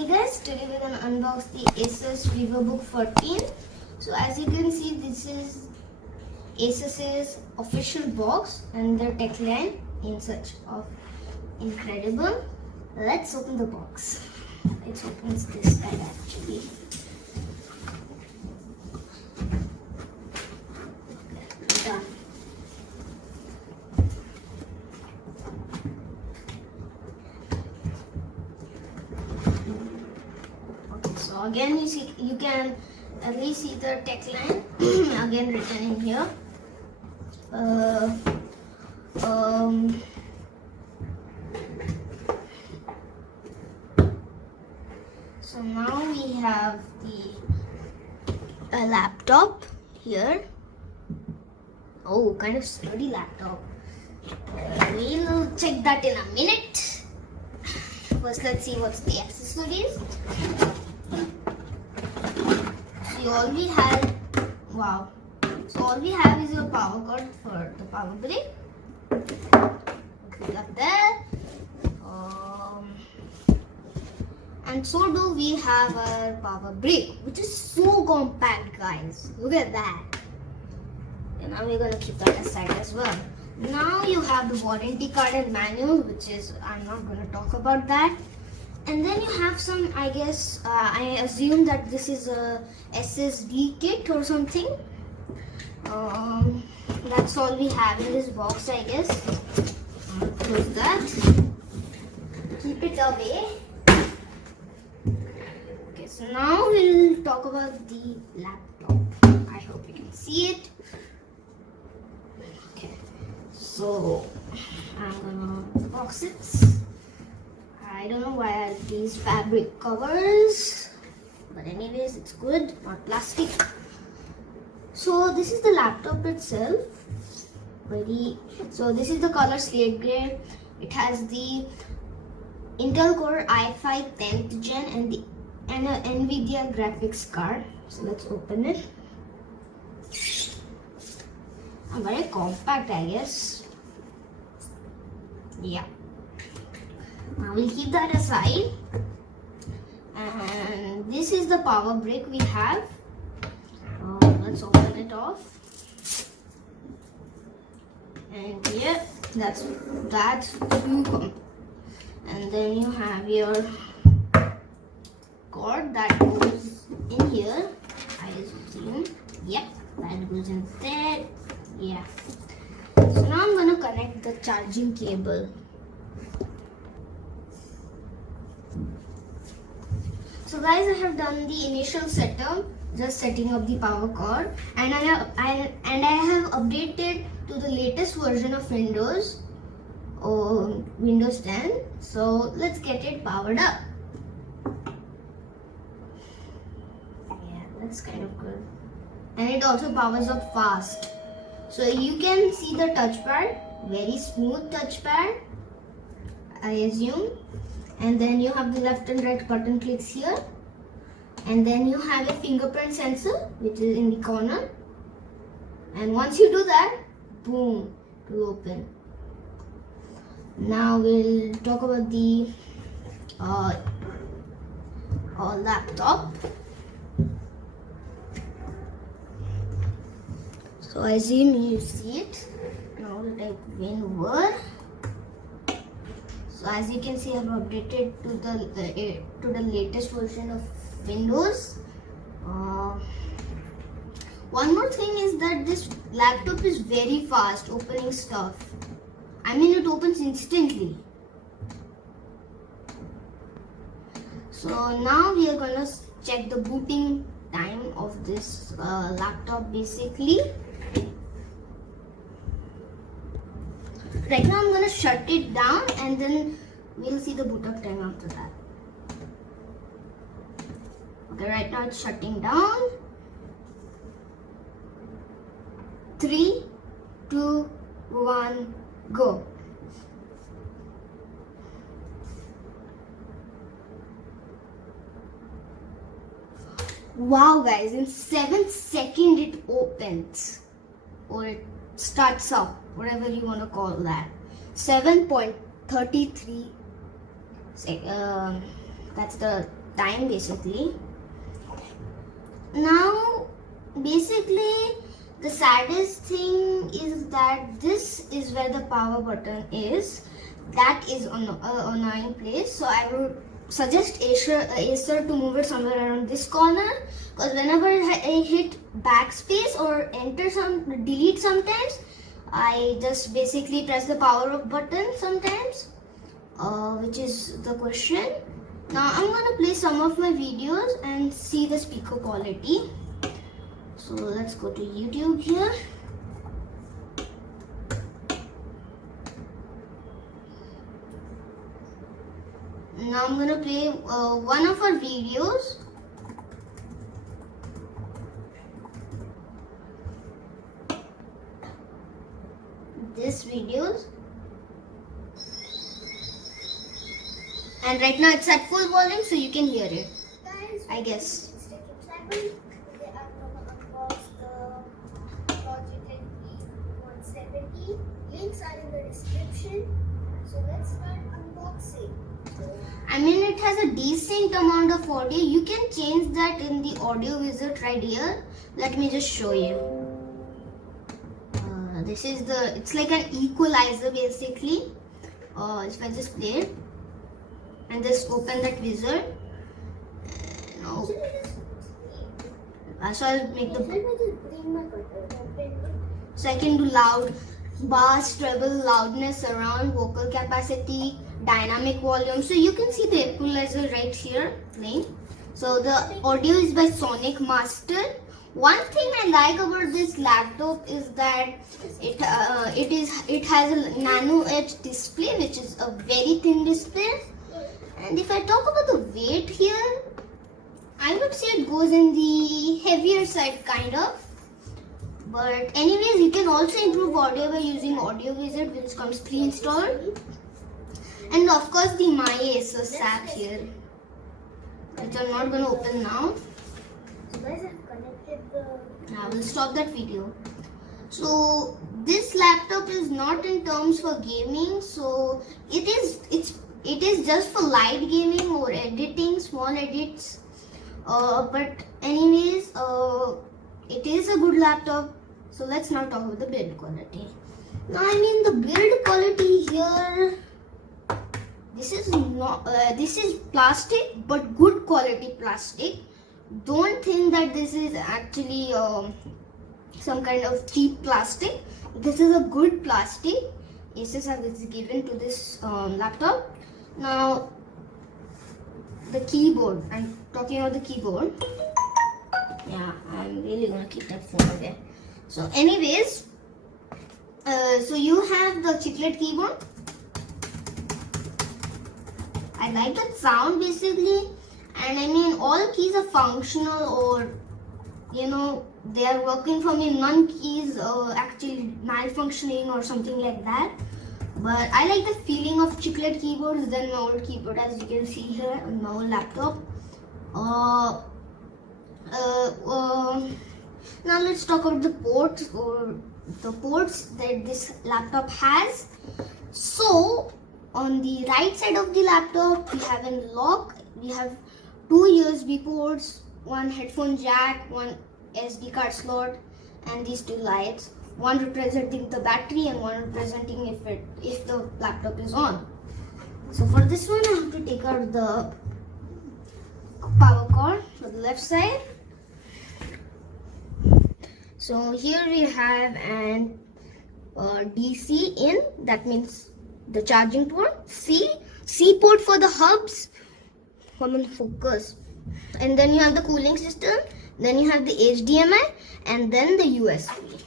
Hey guys, today we're gonna unbox the Asus Vivobook 14. So as you can see, this is Asus's official box and their tech line in such of incredible. Let's open the box. Let's open this side actually. Done. So again, you can at least see the tech line again written in here. So now we have a laptop here. Oh, kind of sturdy laptop. We'll check that in a minute. First, let's see what's the accessories. So all we have, So all we have is a power cord for the power brick. Put up there. And so do we have our power brick, which is so compact, guys. Look at that. And now we're gonna keep that aside as well. Now you have the warranty card and manual, which is, I'm not gonna talk about that. And then you have some, I guess, I assume that this is a SSD kit or something. That's all we have in this box, I guess. Close that. Keep it away. Okay, so now we'll talk about the laptop. I hope you can see it. Okay, so I'm gonna box it. I don't know why I have these fabric covers, but anyways, it's good, not plastic. So this is the laptop itself. So this is the color slate gray. It has the Intel Core i5 10th gen and an NVIDIA graphics card. So let's open it. Very compact, I guess. Yeah. Now we'll keep that aside. And this is the power brick we have. Let's open it off. And yeah, that's two. And then you have your cord that goes in here, I assume. Yep, that goes in there. Yeah. So now I'm gonna connect the charging cable. So guys, I have done the initial setup, just setting up the power cord, and I have updated to the latest version of Windows, Windows 10. So let's get it powered up. Yeah, that's kind of good, and it also powers up fast. So you can see the touchpad, very smooth touchpad, I assume. And then you have the left and right button clicks here. And then you have a fingerprint sensor, which is in the corner. And once you do that, boom, it will open. Now we'll talk about the laptop. So I assume you see it. Now we'll type WinWord. So as you can see, I've updated to the latest version of Windows. One more thing is that this laptop is very fast opening stuff. I mean, it opens instantly. So now we are gonna check the booting time of this laptop basically. Right now I'm gonna shut it down and then we'll see the boot up time after that. Okay, right now it's shutting down. 3, 2, 1, go. Wow guys, in 7 seconds it opens. Or it starts up, whatever you want to call that. 7.33 that's the time basically. Now basically the saddest thing is that this is where the power button is. That is on a annoying place. So I would suggest Acer to move it somewhere around this corner, because whenever I hit backspace or delete sometimes, I just basically press the power up button sometimes, which is the question. Now I'm gonna play some of my videos and see the speaker quality. So let's go to YouTube here. Now I'm gonna play one of our videos. This videos. And right now it's at full volume, so you can hear it. Guys, I guess. today I'm gonna unbox the Logitech E170. Links are in the description. So let's start unboxing. I mean, it has a decent amount of audio. You can change that in the audio wizard right here. Let me just show you. This is it's like an equalizer basically. If I just play it and just open that wizard. So I'll make so I can do loud, bass, treble, loudness, surround, vocal capacity, dynamic volume. So you can see the equalizer right here playing. So the audio is by Sonic Master. One thing I like about this laptop is that it has a nano edge display, which is a very thin display. And if I talk about the weight here, I would say it goes in the heavier side kind of. But anyways, you can also improve audio by using Audio Wizard, which comes pre-installed. And of course the My Asus app here, which I'm not going to open now. So guys, I've connected the... I will stop that video. So this laptop is not in terms for gaming. So it is just for light gaming or editing, small edits. But anyways, it is a good laptop. So let's now talk about the build quality. Now I mean the build quality here, this is plastic, but good quality plastic. Don't think that this is actually some kind of cheap plastic. This is a good plastic. Asus has given to this laptop. Now the keyboard, I'm talking about the keyboard. Yeah, I'm really gonna keep that phone there. So anyways, so you have the chiclet keyboard. I like that sound basically, and I mean all keys are functional, or they are working for me. None keys actually malfunctioning or something like that. But I like the feeling of chiclet keyboards than my old keyboard, as you can see here on my old laptop. Now let's talk about the ports, or the ports that this laptop has. So on the right side of the laptop, we have a lock. We have two USB ports, one headphone jack, one SD card slot, and these two lights. One representing the battery and one representing if the laptop is on. So for this one, I have to take out the power cord for the left side. So here we have an DC in, that means the charging port. C port for the hubs. Come on, focus. And then you have the cooling system. Then you have the HDMI, and then the USB.